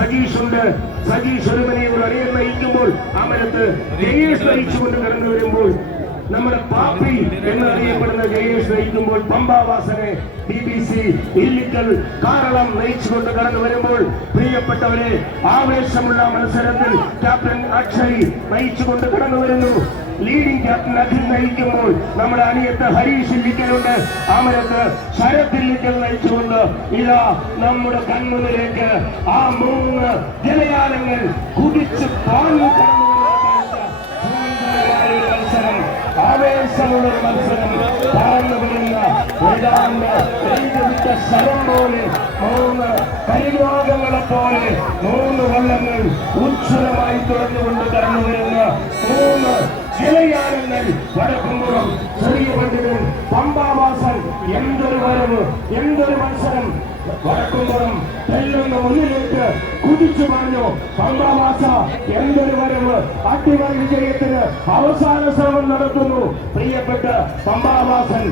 സജീഷുണ്ട്. സജീഷ് ഒരു മണിയൂർ അണിയൻ നയിക്കുമ്പോൾ അമരത്ത് ജയേഷ് നയിച്ചുകൊണ്ട് കടന്നു വരുമ്പോൾ നമ്മുടെ പാപ്പി എന്നറിയപ്പെടുന്ന ജയേഷ് നയിക്കുമ്പോൾ പമ്പാവാസനെ BBC ഇല്ലിക്കൽ കാരളം നയിച്ചുകൊണ്ട് കടന്നു വരുമ്പോൾ പ്രിയപ്പെട്ടവരെ ആവേശമുള്ള മത്സരത്തിൽ ക്യാപ്റ്റൻ അക്ഷയ് നയിച്ചുകൊണ്ട് കടന്നു വരുന്നു. ലീഡിംഗ് ക്യാപ്റ്റൻ അഖിൽ നയിക്കുമ്പോൾ നമ്മുടെ അനിയത്ത് ഹരീഷ് ഇല്ലിക്കലുണ്ട്. അമരത്ത് ശരത് ഇല്ലിക്കൽ നയിച്ചുകൊണ്ട് ഇതാ നമ്മുടെ കൺമുന്നിലേക്ക് ആ 3 ജലയാനങ്ങൾ കുതിച്ച് പാഞ്ഞു കടന്നു മത്സരം, ആവേശമുള്ള മത്സരം, താഴ്ന്നു വരുന്ന എഴുതിവിട്ട ശരം പോലെ 3 കരിലോകങ്ങളെ പോലെ 3 വള്ളങ്ങൾ ഉജ്ജ്വലമായി തുറന്നുകൊണ്ട് കടന്നു വരുന്ന 3 ജലയാനങ്ങൾ. വടക്കുംപുറം ചെറിയ പണ്ഡിതൻ പമ്പാവാസൻ, എന്തൊരു വരവ്, എന്തൊരു മത്സരം. വടക്കുംപുറം തെല്ലുന്ന മുന്നിലേക്ക് കുതിച്ചു പറഞ്ഞു. പമ്പാവാസ എന്തൊരു വരവ്, അട്ടിമറി വിജയത്തിന് അവസാന ശ്രമം നടത്തുന്നു. പ്രിയപ്പെട്ട പമ്പാവാസൻ.